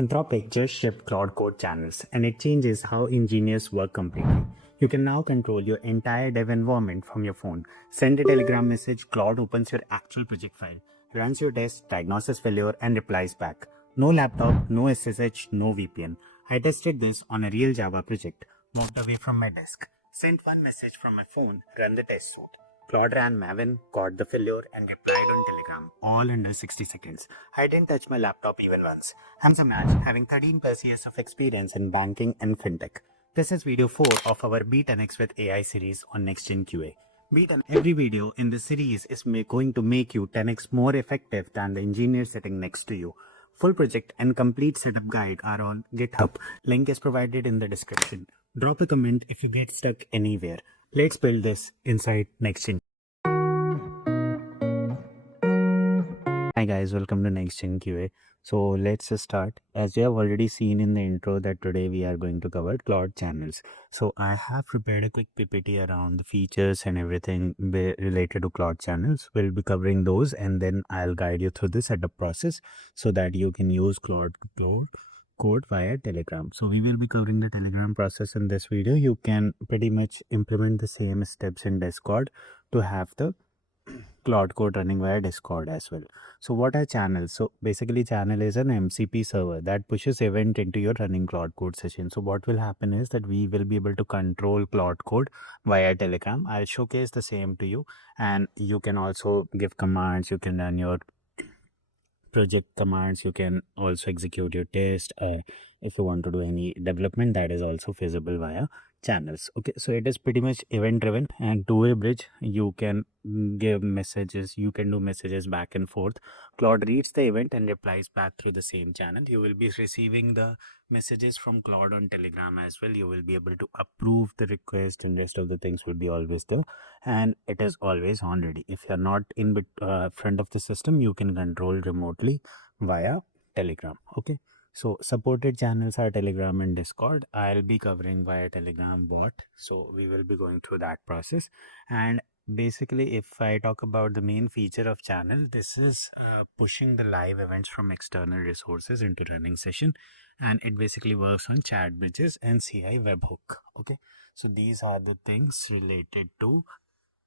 Anthropic just shipped Claude Code channels, and it changes how engineers work completely. You can now control your entire dev environment from your phone. Send a Telegram message, Claude opens your actual project file, runs your test, diagnoses failure, and replies back. No laptop, no SSH, no VPN. I tested this on a real Java project, walked away from my desk, sent one message from my phone, ran the test suite. Claude ran Maven, caught the failure, and replied on Telegram, all under 60 seconds. I didn't touch my laptop even once. I'm Soumyansh, having 13 plus years of experience in banking and fintech. This is video 4 of our Beat 10x with AI series on NextGenQA. Every video in this series is going to make you 10x more effective than the engineer sitting next to you. Full project and complete setup guide are on GitHub. Link is provided in the description. Drop a comment if you get stuck anywhere. Let's build this inside NextGen. Hi guys, welcome to NextGenQA. So let's just start. As you have already seen in the intro that today we are going to cover Claude channels. So I have prepared a quick PPT around the features and everything related to Claude channels. We'll be covering those and then I'll guide you through the setup process so that you can use Claude Code via Telegram. So we will be covering the Telegram process in this video. You can pretty much implement the same steps in Discord to have the Claude Code running via Discord as well. So what are channels? So basically channel is an MCP server that pushes event into your running Claude Code session. So what will happen is that we will be able to control Claude Code via Telegram. I'll showcase the same to you, and you can also give commands. You can run your project commands. You can also execute your test. If you want to do any development, that is also feasible via channels. Okay, so it is pretty much event driven and two-way bridge. You can give messages, you can do messages back and forth. Claude reads the event and replies back through the same channel. You will be receiving the messages from Claude on Telegram as well. You will be able to approve the request and rest of the things will be always there, and it is always on ready. If you're not in front of the system, you can control remotely via Telegram. Okay, so supported channels are Telegram and Discord. I'll be covering via Telegram bot, so we will be going through that process. And basically, if I talk about the main feature of channel, this is pushing the live events from external resources into running session, and it basically works on chat bridges and CI webhook. Okay, so these are the things related to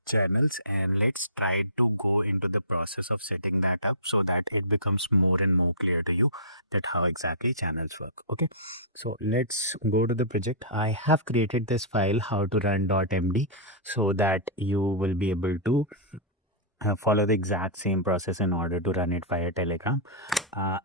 channels, and let's try to go into the process of setting that up so that it becomes more and more clear to you that how exactly channels work. Okay, so let's go to the project. I have created this file how to run.md so that you will be able to follow the exact same process in order to run it via Telegram.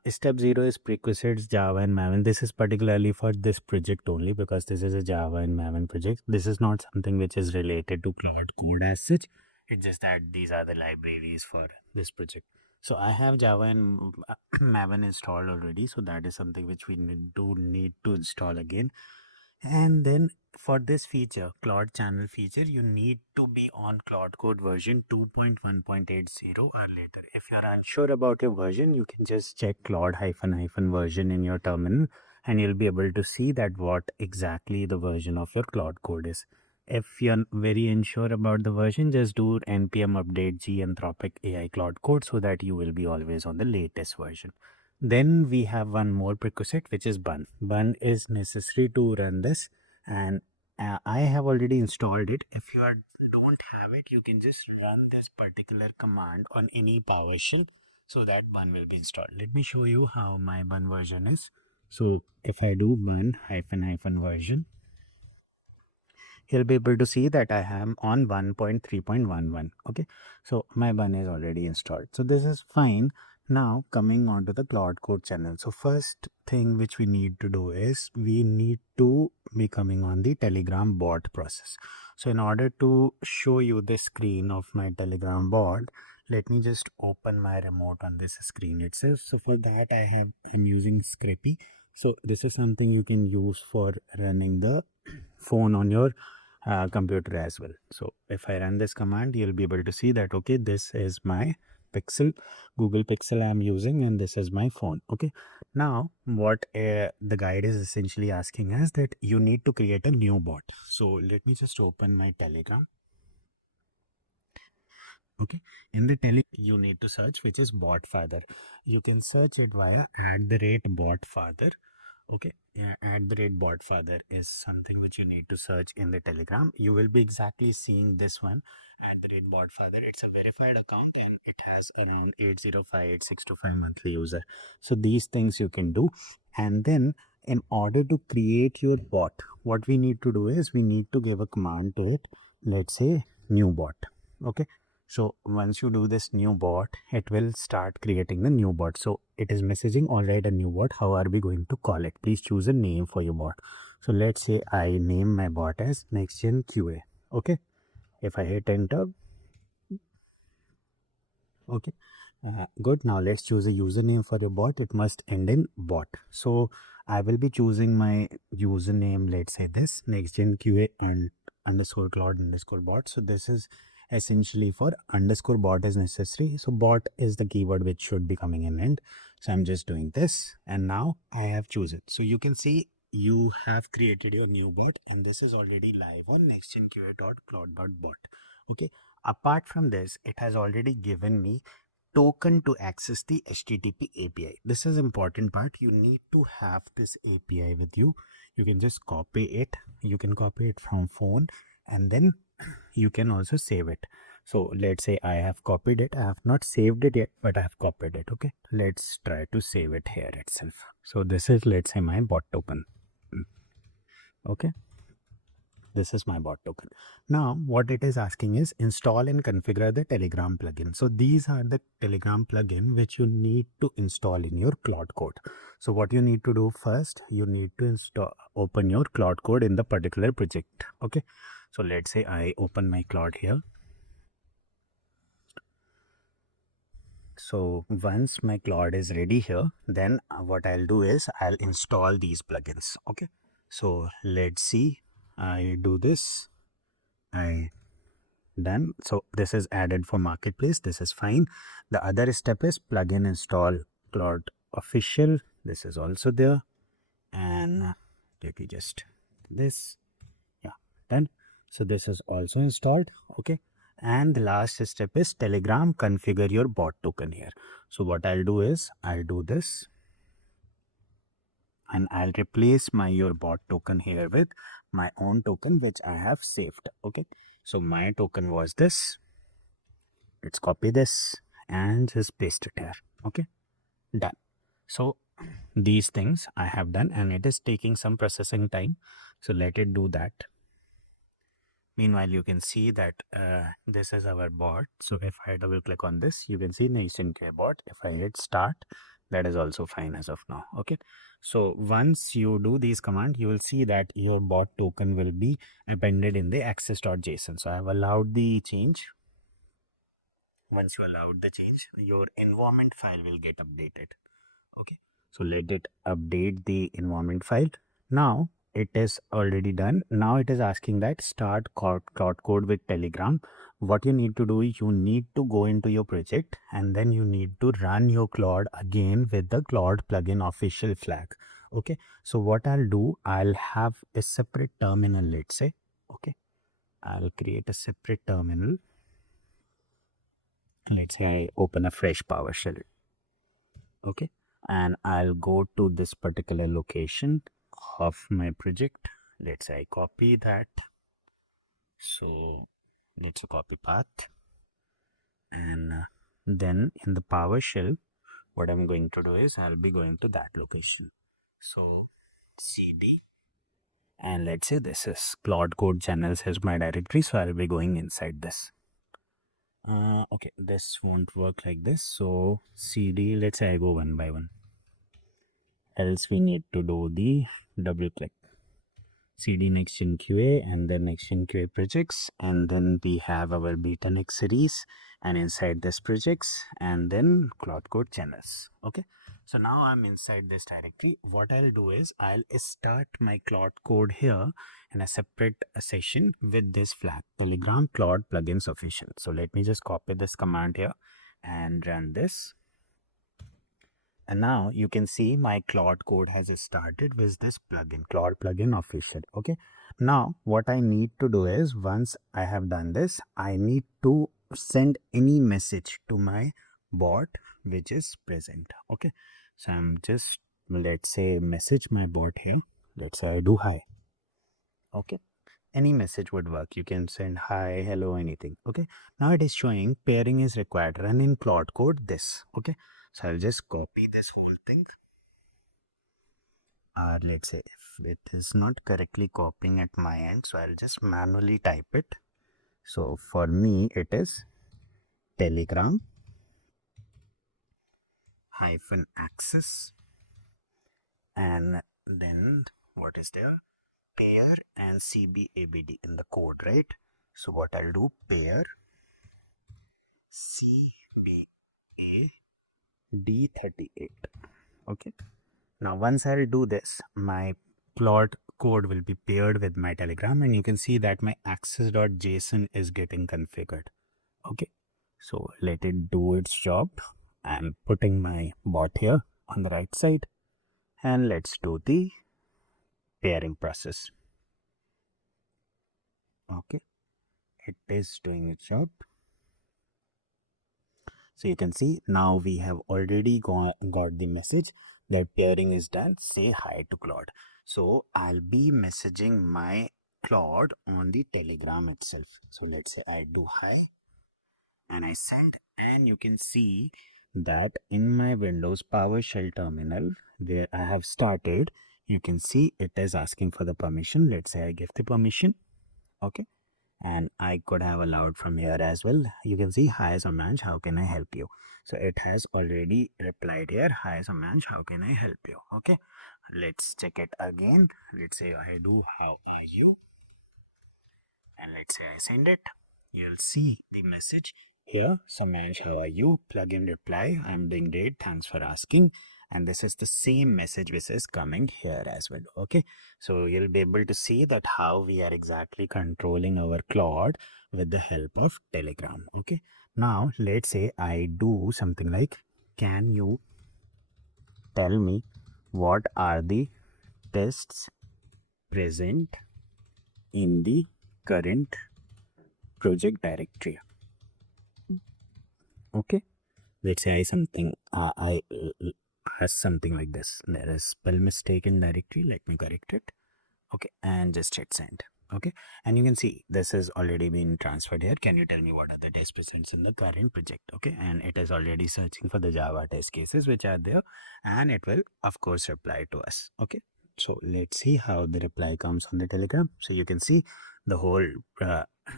Step 0 is Prerequisites, Java and Maven. This is particularly for this project only because this is a Java and Maven project. This is not something which is related to Claude Code as such. It's just that these are the libraries for this project. So I have Java and Maven installed already. So that is something which we need to install again. And then for this feature, Claude channel feature, you need to be on Claude Code version 2.1.80 or later. If you're unsure about your version, you can just check Claude -- version in your terminal and you'll be able to see that what exactly the version of your Claude Code is. If you're very unsure about the version, just do npm update g Anthropic AI Claude Code so that you will be always on the latest version. Then we have one more prerequisite, which is bun. Bun is necessary to run this, and I have already installed it. If you don't have it, you can just run this particular command on any PowerShell so that bun will be installed. Let me show you how my bun version is. So if I do bun -- version, you'll be able to see that I am on 1.3.11. Okay, so my bun is already installed, so this is fine. Now coming on to the Claude Code channel. So first thing which we need to do is we need to be coming on the Telegram bot process. So in order to show you the screen of my Telegram bot, let me just open my remote on this screen itself. So for that I'm using Scrappy. So this is something you can use for running the phone on your computer as well. So if I run this command, you'll be able to see that okay, this is my Pixel, Google Pixel I'm using, and this is my phone. Okay, now what the guide is essentially asking us that you need to create a new bot. So let me just open my Telegram. Okay, in the tele you need to search which is bot father. You can search it via @bot father. Okay, yeah, @bot father is something which you need to search in the Telegram. You will be exactly seeing this one, @bot father. It's a verified account and it has around 805 monthly user. So these things you can do. And then in order to create your bot, what we need to do is we need to give a command to it. Let's say new bot. Okay, so once you do this new bot, it will start creating the new bot. So it is messaging, all right, a new bot. How are we going to call it? Please choose a name for your bot. So let's say I name my bot as NextGenQA. Okay. If I hit enter, okay. Good. Now let's choose a username for your bot. It must end in bot. So I will be choosing my username. Let's say this NextGenQA and underscore Claude underscore bot. So this is essentially for underscore bot is necessary. So bot is the keyword which should be coming in end. So I'm just doing this and now I have chosen. So you can see you have created your new bot and this is already live on nextgenqa.cloud.bot. Okay. Apart from this, it has already given me token to access the HTTP API. This is important part. You need to have this API with you. You can just copy it. You can copy it from phone and then you can also save it. So let's say I have copied it. I have not saved it yet, but I have copied it. Okay. Let's try to save it here itself. So this is, let's say, my bot token. Okay. This is my bot token. Now, what it is asking is install and configure the Telegram plugin. So these are the Telegram plugin which you need to install in your Claude Code. So what you need to do first, you need to install, open your Claude Code in the particular project. Okay. So let's say I open my Claude here. So once my Claude is ready here, then what I'll do is I'll install these plugins. Okay. So let's see. I do this. I done. So this is added for marketplace. This is fine. The other step is plugin install Claude official. This is also there. And let me just this. Yeah, done. So this is also installed. Okay. And the last step is Telegram configure your bot token here. So what I'll do is I'll do this and I'll replace my your bot token here with my own token which I have saved. Okay. So my token was this. Let's copy this and just paste it here. Okay, done. So these things I have done and it is taking some processing time. So let it do that. Meanwhile, you can see that this is our bot. So if I double click on this, you can see NextGenQA bot. If I hit start, that is also fine as of now. Okay. So once you do these commands, you will see that your bot token will be appended in the access.json. So I have allowed the change. Once you allowed the change, your environment file will get updated. Okay, so let it update the environment file. Now it is already done. Now it is asking that start Claude code with Telegram. What you need to do is you need to go into your project and then you need to run your Claude again with the Claude plugin official flag. Okay, so what I'll do, I'll have a separate terminal, let's say. Okay, I'll create a separate terminal. Let's say I open a fresh PowerShell. Okay, and I'll go to this particular location of my project. Let's say I copy that. So it's a copy path. And then in the PowerShell, what I'm going to do is I'll be going to that location. So cd, and let's say this is Claude Code channels is my directory. So I'll be going inside this. Okay, this won't work like this. So cd, let's say I go one by one. Else we need to do the double click cd NextGenQA and then NextGenQA projects, and then we have our beta next series, and inside this projects and then Claude Code channels. Okay, so now I'm inside this directory. What I'll do is I'll start my Claude Code here in a separate session with this flag Telegram Claude plugins official. So let me just copy this command here and run this. And now you can see my Claude code has started with this plugin, Claude plugin official. Okay. Now what I need to do is once I have done this, I need to send any message to my bot which is present. Okay, so I'm just, let's say, message my bot here. Let's say I do hi. Okay, any message would work. You can send hi, hello, anything. Okay, now it is showing pairing is required, run in Claude code this. Okay, so I'll just copy this whole thing. Let's say if it is not correctly copying at my end, so I'll just manually type it. So for me it is telegram hyphen access, and then what is there, pair and cbabd in the code, right? So what I'll do, pair cbad38. Okay, now once I'll do this, my plot code will be paired with my telegram, and you can see that my access.json is getting configured. Okay, so let it do its job. I'm putting my bot here on the right side, and let's do the pairing process. Okay, it is doing its job. So you can see now we have already got the message that pairing is done. Say hi to Claude. So I'll be messaging my Claude on the telegram itself. So let's say I do hi and I send, and you can see that in my Windows PowerShell terminal where I have started, you can see it is asking for the permission. Let's say I give the permission. Okay, and I could have allowed from here as well. You can see, hi Soumyansh, how can I help you? So it has already replied here, hi Soumyansh, how can I help you? Okay, let's check it again. Let's say I do, how are you? And let's say I send it. You'll see the message here, Soumyansh, how are you? Plugin reply, I'm doing great, thanks for asking. And this is the same message which is coming here as well. Okay, so you'll be able to see that how we are exactly controlling our Claude with the help of Telegram. Okay, now let's say I do something like, can you tell me what are the tests present in the current project directory? Okay, let's say I something I has something like this. There is spell mistake in directory, let me correct it. Okay, and just hit send. Okay, and you can see this has already been transferred here. Can you tell me what are the test presents in the current project? Okay, and it is already searching for the Java test cases which are there, and it will of course reply to us. Okay, so let's see how the reply comes on the telegram. So you can see the whole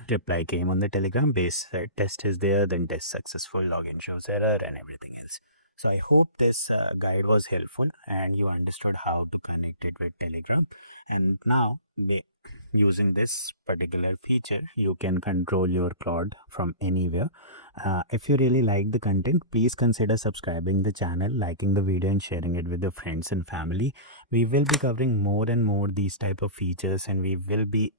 reply came on the telegram. Base test is there, then test successful, login shows error, and everything else. So I hope this guide was helpful and you understood how to connect it with Telegram. And now, using this particular feature, you can control your Claude from anywhere. If you really like the content, please consider subscribing the channel, liking the video, and sharing it with your friends and family. We will be covering more and more these type of features, and we will be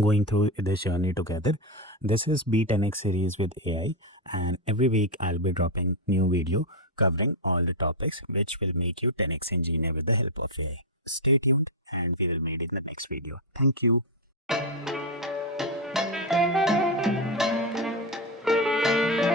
going through this journey together. This is B10X series with AI, and every week I'll be dropping new video covering all the topics which will make you 10x engineer with the help of AI. Stay tuned and we will meet in the next video. Thank you.